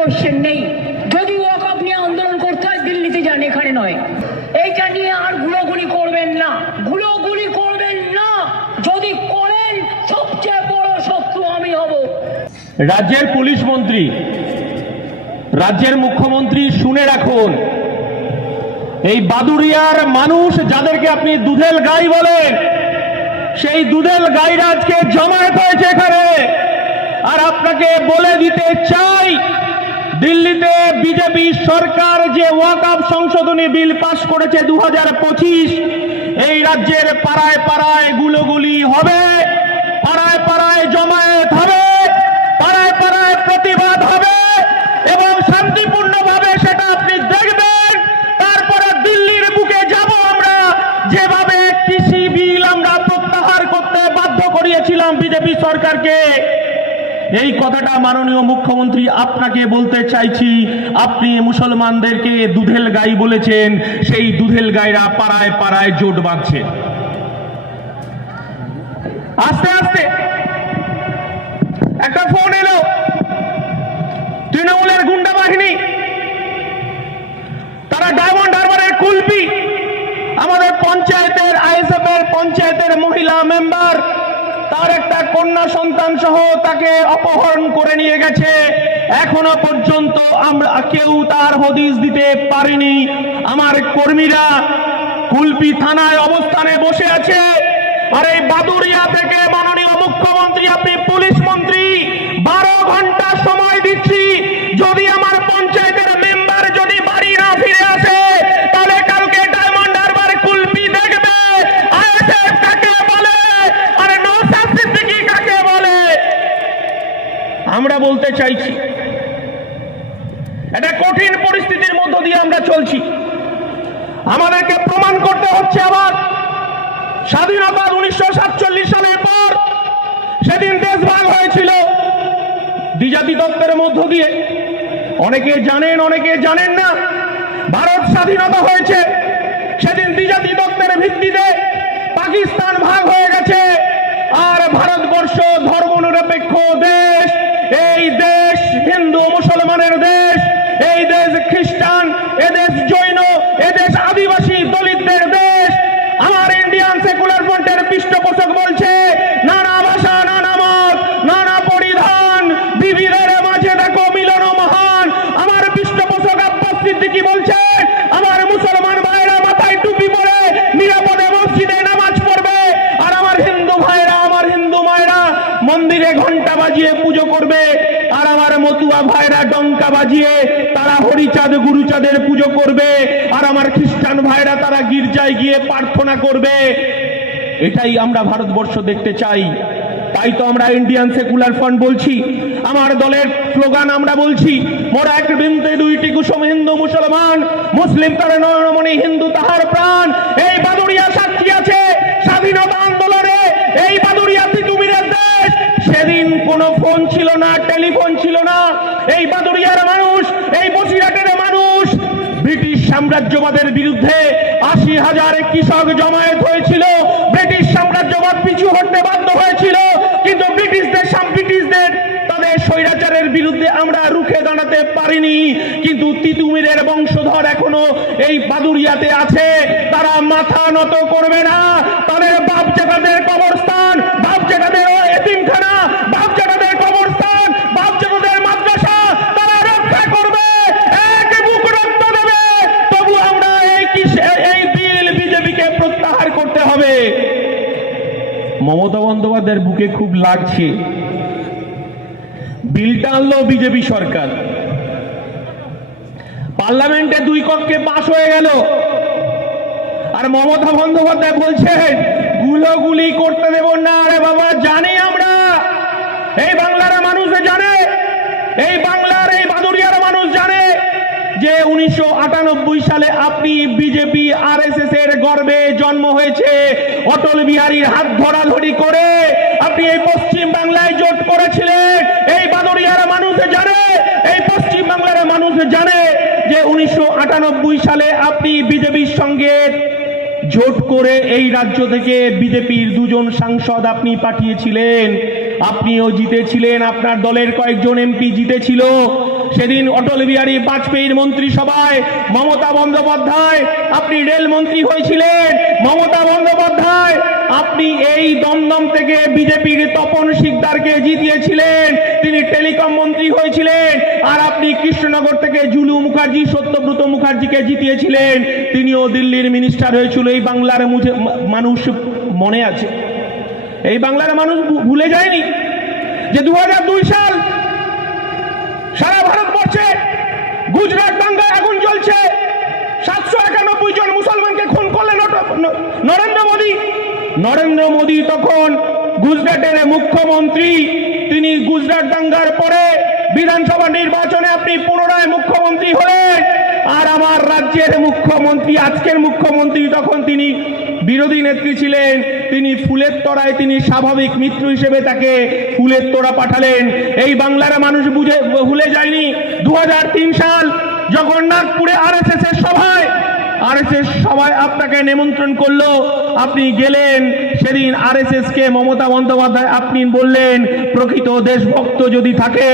Question নেই। যদি ওয়াকআপ নিয়ে আন্দোলন করতে হয়, দিল্লিতে যান, এখানে নয়। এইটা নিয়ে আর গুলোগুলি করবেন না। গুলোগুলি করবেন না। যদি করেন, সবচেয়ে বড় শত্রু আমি হব। রাজ্যের পুলিশ মন্ত্রী, রাজ্যের মুখ্যমন্ত্রী শুনে রাখুন। এই বাদুরিয়ার মানুষ যাদেরকে আপনি দুধেল গাই বলেন, সেই দুধেল গাইরা আজকে জমায়েত হয়েছে এখানে। আর আপনাকে বলে দিতে চাই দিল্লিতে বিজেপি সরকার যে ওয়াকআপ সংশোধনী বিল পাশ করেছে দু হাজার পঁচিশ, এই রাজ্যের পাড়ায় পাড়ায় গুলোগুলি হবে, পাড়ায় পাড়ায় জমায়েত হবে, পাড়ায় পাড়ায় প্রতিবাদ হবে এবং শান্তিপূর্ণভাবে সেটা আপনি দেখবেন। তারপরে দিল্লির বুকে যাব আমরা। যেভাবে কৃষি বিল আমরা প্রত্যাহার করতে বাধ্য করিয়েছিলাম বিজেপি সরকারকে এই কথাটা মাননীয় মুখ্যমন্ত্রী আপনাকে বলতে চাইছি। আপনি মুসলমানদেরকে দুধেল গাই বলেছেন, সেই দুধেল গাইরা পাড়ায় পাড়ায় জোট বাঁধছে। আস্তে আস্তে। একটা ফোন এলো। তৃণমূলের গুন্ডা বাহিনী। তারা ডায়মন্ড হারবারের কুলপি। আমাদের পঞ্চায়েতের আইএসএফ এর পঞ্চায়েতের মহিলা মেম্বার তার একটা কন্যা সন্তান সহ তাকে অপহরণ করে নিয়ে গেছে। এখনও পর্যন্ত আমরা কেউ তার হদিস দিতে পারিনি। আমার কর্মীরা কুলপি থানায় অবস্থানে বসে আছে। আর এই বাদুরিয়া থেকে মাননীয় মুখ্যমন্ত্রী, আপনি পুলিশ মন্ত্রী, বারো ঘণ্টা সময় দিচ্ছি। যদি আমার পঞ্চায়েতের মেম্বার যদি বাড়ি না ফিরে আসে তাহলে কালকে ডায়মন্ড হারবার কুলপি দেখবে আইএসএফ কাকে বলে আর নৌসাদ সিদ্দিকী কাকে বলে আমরা বলতে চাইছি এটা কঠিন পরিস্থিতির মধ্য দিয়ে আমরা চলছি। আমাদেরকে প্রমাণ করতে হচ্ছে আবার স্বাধীনতার উনিশশো সালের পর সেদিন দেশ ভাগ হয়েছিল। দ্বিজাতি তত্ত্বের মধ্য দিয়ে। অনেকে জানেন অনেকে জানেন না, ভারত স্বাধীনতা হয়েছে। সেদিন দ্বিজাতি তত্ত্বের ভিত্তিতে পাকিস্তান ভাগ হয়ে গেছে। আর ভারতবর্ষ ধর্মনিরপেক্ষ দেশ এই দেশ হিন্দু মুসলমানের দেশ এই দেশ খ্রিস্টান এদেশ জৈন এদেশ আদিবাসী দলিতদের দেশ আমার ইন্ডিয়ান সেকুলার ফ্রন্টের পৃষ্ঠপোষক বলছে নানা ভাষা নানা মত নানা পরিধান বিবিধের মাঝে দেখো মিলন মহান আমার পৃষ্ঠপোষক আব্বাস সিদ্দিকী বলছে আমার মুসলমান ভাইরা মাথায় টুপি পরে নিরাপদে মসজিদে নামাজ পড়বে আর আমার হিন্দু ভাইরা আমার হিন্দু মায়েরা মন্দিরে ঘণ্টা বাজিয়ে পুজো করবে আর আমার মতুয়া ভাইরা ডঙ্কা বাজিয়ে তারা হরিচাঁদ, গুরুচাঁদের পুজো করবে। আর আমার খ্রিস্টান ভাইরা তারা গির্জায় গিয়ে প্রার্থনা করবে। এটাই আমরা ভারতবর্ষ দেখতে চাই। তাই তো আমরা ইন্ডিয়ান সেকুলার ফ্রন্ট বলছি। আমার দলের স্লোগান আমরা বলছি, মোরা এক বিন্দু দুইটি কুসুম হিন্দু মুসলমান, মুসলিম তার নয়নমণি হিন্দু তাহার প্রাণ। এই বাদুড়িয়া সাক্ষী আছে, স্বাধীনতা কোনো ফোন ছিল না, টেলিফোন ছিল না। এই বাদুরিয়ার মানুষ, এই বসিরহাটের মানুষ, ব্রিটিশ সাম্রাজ্যবাদের বিরুদ্ধে আশি হাজার কৃষক জমায়েত হয়েছিল। ব্রিটিশ সাম্রাজ্যবাদ পিছু হটতে বাধ্য হয়েছিল। বিরুদ্ধে আমরা রুখে দাঁড়াতে পারিনি। কিন্তু তিতুমিরের বংশধর এখনও এই বাদুরিয়াতে আছে। তারা মাথা নত করবে না। তাদের বাপ জাকাদের কবরস্থান, বাপ জাকাদের মাদ্রাসা তারা রক্ষা করবে, এক রক্ত দেবে। তবু আমরা এই এই বিজেপিকে প্রত্যাহার করতে হবে। মমতা বন্দ্যোপাধ্যায়ের বুকে খুব লাগছে। বিলটা আনলো বিজেপি সরকার। পার্লামেন্টে দুই কক্ষে পাশ হয়ে গেল। আর মমতা বন্দ্যোপাধ্যায় বলছেন, গুলোগুলি করতে দেব না আরে বাবা, জানি আমরা। এই বাংলার মানুষ জানে, এই বাংলার, এই বাদুরিয়ার মানুষ জানে যে উনিশশো আটানব্বই সালে আপনি বিজেপি আরএসএস এর গর্বে জন্ম হয়েছে। অটল বিহারীর হাত ধরাধরি করে আপনি এই পশ্চিম বাংলায় জোট করেছিলেন এই বাদুরিয়ার মানুষ জানে এই পশ্চিম বাংলার মানুষ জানে যে উনিশশো সালে আপনি বিজেপির সঙ্গে জোট করে এই রাজ্য থেকে বিজেপির দুজন সাংসদ আপনি পাঠিয়েছিলেন। আপনিও জিতেছিলেন, আপনার দলের কয়েকজন এমপি জিতেছিল। সেদিন অটল বিহারী বাজপেয়ীর মন্ত্রিসভায় মমতা বন্দ্যোপাধ্যায়, আপনি রেল মন্ত্রী হয়েছিলেন। মমতা বন্দ্যোপাধ্যায়, আপনি এই দমদম বিজেপির তপন শিকদারকে জিতিয়েছিলেন। তিনি টেলিকম মন্ত্রী হয়েছিলেন। আর আপনি কৃষ্ণনগর থেকে জুলু মুখার্জি, সত্যব্রত মুখার্জিকে জিতিয়েছিলেন। তিনিও দিল্লির মিনিস্টার হয়েছিল। এই বাংলার মানুষ মনে আছে। এই বাংলার মানুষ ভুলে যায়নি যে দু সাল সারা ভারতবর্ষে গুজরাট দাঙ্গায় আগুন জ্বলছে। সাতশো একানব্বই জন মুসলমানকে খুন করলেন নরেন্দ্র মোদী। নরেন্দ্র মোদী তখন গুজরাটের মুখ্যমন্ত্রী, তিনি গুজরাট দাঙ্গার পরে বিধানসভা নির্বাচনে আপনি পুনরায় মুখ্যমন্ত্রী হলেন। আর আমার রাজ্যের মুখ্যমন্ত্রী, আজকের মুখ্যমন্ত্রী তখন তিনি বিরোধী নেত্রী ছিলেন, তিনি ফুলের তোড়ায় তিনি স্বাভাবিক মিত্র হিসেবে তাকে ফুলের তোড়া পাঠালেন। এই বাংলার মানুষ বুঝে, ভুলে যায়নি। দু হাজার তিন সাল জগন্নাথপুরে আর এস এস এর সভায় আর এস এস সভায় আপনাকে নিমন্ত্রণ করল। আপনি গেলেন, সেদিন আর এস এস কে মমতা বন্দ্যোপাধ্যায় আপনি বললেন, প্রকৃত দেশভক্ত যদি থাকে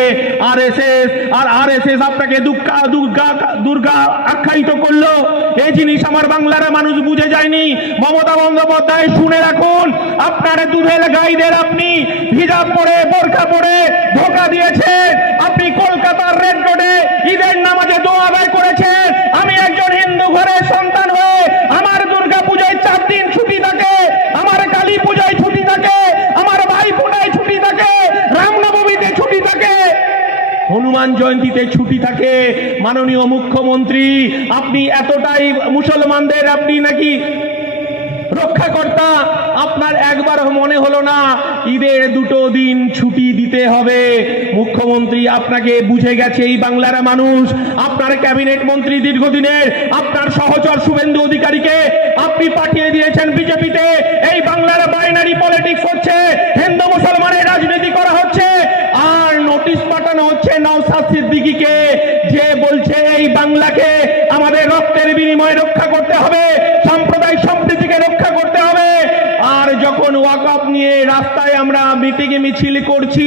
আর এস এস আর আর এস এস আপনাকে দুর্গা দুর্গা দুর্গা আখ্যায়িত করল। এই জিনিস আমার বাংলার মানুষ বুঝে যায়নি। মমতা বন্দ্যোপাধ্যায় শুনে রাখুন, আপনার দুধের গাইদের আপনি হিজাব পরে বোরখা পরে ধোকা দিয়েছেন। আপনি কলকাতার রেড রোডে ঈদের নামাজে দোয়া আদায় করেছেন আমি একজন হিন্দু ঘরের সন্তান হয়ে আমার দুর্গা পূজায় চার দিন ছুটি থাকে আমার কালী পূজায় ছুটি থাকে আমার ভাই ফোটায় ছুটি থাকে রামনবমীতে ছুটি থাকে হনুমান জয়ন্তীতে ছুটি থাকে মাননীয় মুখ্যমন্ত্রী, আপনি এতটাই মুসলমানদের আপনি নাকি রক্ষাকর্তা, আপনার একবার মনে হলো না, ঈদের দুটো দিন ছুটি দিতে হবে। মুখ্যমন্ত্রী, আপনাকে বুঝে গেছে এই বাংলার মানুষ। আপনার ক্যাবিনেট মন্ত্রী দীর্ঘদিনের, আপনার সহচর শুভেন্দু অধিকারীকে আপনি পাঠিয়ে দিয়েছেন বিজেপিতে এই বাংলার বাইনারি পলিটিক্স হচ্ছে হিন্দু মুসলমানের রাজনীতি করা হচ্ছে আর নোটিশ পাঠানো হচ্ছে নওসাদ সিদ্দিকীকে যে বলছে এই বাংলাকে আমাদের রক্তের বিনিময়ে রক্ষা করতে হবে সাম্প্রদায়িক সম্প্রীতিকে রক্ষা করতে হবে। আর যখন ওয়াকআপ নিয়ে রাস্তায় আমরা মিটিং মিছিল করছি,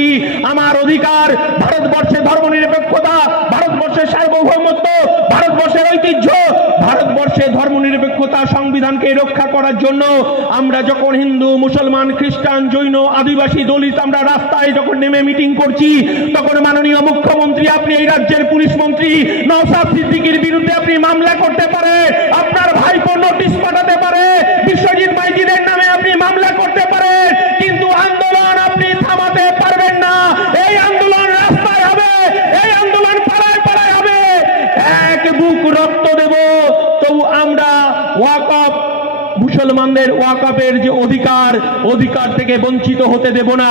আমার অধিকার ভারতবর্ষের ধর্মনিরপেক্ষতা, ভারতবর্ষের সার্বভৌমত্ব, ভারতবর্ষের ঐতিহ্য ভারতবর্ষের ধর্মনিরপেক্ষতা সংবিধানকে রক্ষা করার জন্য আমরা যখন হিন্দু, মুসলমান, খ্রিস্টান, জৈন, আদিবাসী, দলিত আমরা রাস্তায় যখন নেমে মিটিং করছি, তখন মাননীয় মুখ্যমন্ত্রী আপনি এই রাজ্যের পুলিশ মন্ত্রী নওসাদ সিদ্দিকির বিরুদ্ধে আপনি মামলা করতে পারে, আপনার ভাইপো নোটিশ পাঠাতে পারে, বিশ্বজিৎ মাইজিদের নামে আপনি মামলা করতে পারেন কিন্তু আন্দোলন আপনি থামাতে পারবেন না এই আন্দোলন রাস্তায় হবে এই আন্দোলন পাড়ায় পাড়ায় হবে এক বুক রক্ত দেব তবু আমরা ওয়াকআপ মুসলমানদের ওয়াকাপের যে অধিকার অধিকার থেকে বঞ্চিত হতে দেব না।